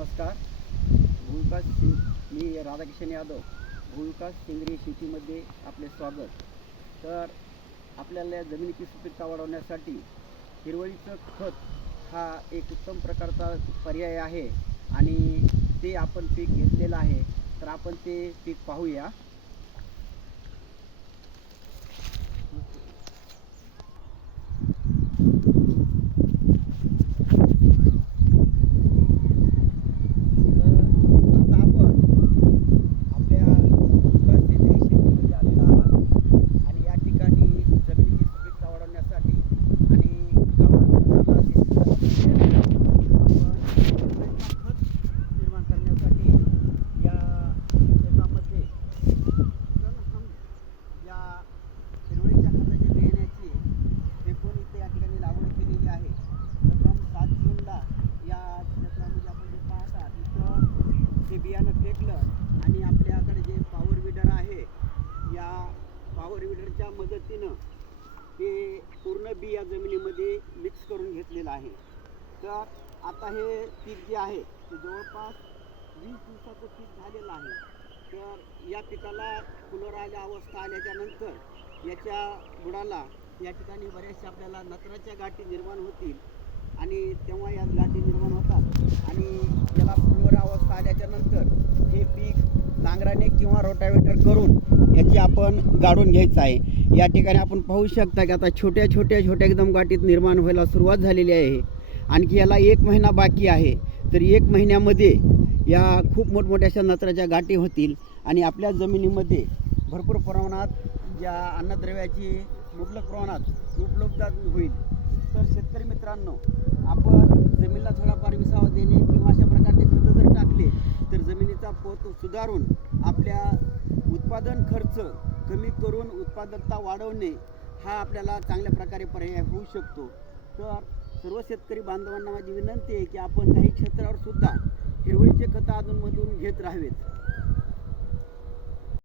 नमस्कार. भूविकास सिंग मी राधाकिशन यादव. भूविकास सेंद्रिय शेतीमध्ये आपले स्वागत. तर आपल्याला जमिनीची सुपीकता वाढवण्यासाठी हिरवळीचं खत हा एक उत्तम प्रकारचा पर्याय आहे आणि ते आपण पीक घेतलेलं आहे. तर आपण ते पीक पाहूया तर आता आपण आपल्या भूविकास सेंद्रिय शेतीमध्ये आलेलो आहात आणि या ठिकाणी जमिनीची सुपीकता वाढवण्यासाठी आणि गावरान खताला शेतीला आपण हिरवळीचं खत निर्माण करण्यासाठी या शेतामध्ये तर हम या हिरवळीच्या खताच्या बियाण्याची फेकून इथे या ठिकाणी लागवड केलेली आहे प्रथम सात जूनला या क्षेत्रामध्ये आपण जे पाहता तिथं ते बियाणं फेकलं आणि आपल्याकडे जे पॉवर विडर आहे या पॉवर विडरच्या मदतीनं ते पूर्ण बिया जमिनीमध्ये मिक्स करून घेतलेलं आहे. तर आता हे पीक जे आहे ते जवळपास वीस दिवसाचं पीक झालेलं आहे. तर या पिकाला फुलोराच्या अवस्था आल्याच्यानंतर याच्या बुडाला या ठिकाणी बऱ्याचशा आपल्याला नत्राच्या गाठी निर्माण होतील आणि तेव्हा या गाठी निर्माण होतात आणि याला फुलोरा अवस्था आल्याच्यानंतर हे पीक नांगराने किंवा रोटावेटर करून याची आपण गाडून घ्यायचं आहे. या ठिकाणी आपण पाहू शकता की आता छोट्या छोट्या छोट्या एकदम गाठीत निर्माण व्हायला सुरुवात झालेली आहे. आणखी याला एक महिना बाकी आहे. तर एक महिन्यामध्ये या खूप मोठमोठ्या अशा नत्राच्या गाठी होतील आणि आपल्या जमिनीमध्ये भरपूर प्रमाणात ज्या अन्नद्रव्याची मुबलक प्रमाणात उपलब्ध होईल. तर शेतकरी मित्रांनो आपण तर पोत सुधारून आपल्या उत्पादन खर्च कमी करून उत्पादकता वाढवणे हा आपल्याला चांगल्या प्रकारे पर्याय होऊ शकतो. तर सर्व शेतकरी बांधवांना माझी विनंती आहे की आपण काही क्षेत्रावर सुद्धा हिरवळीचे खतं अधूनमधून घेत राहावेत.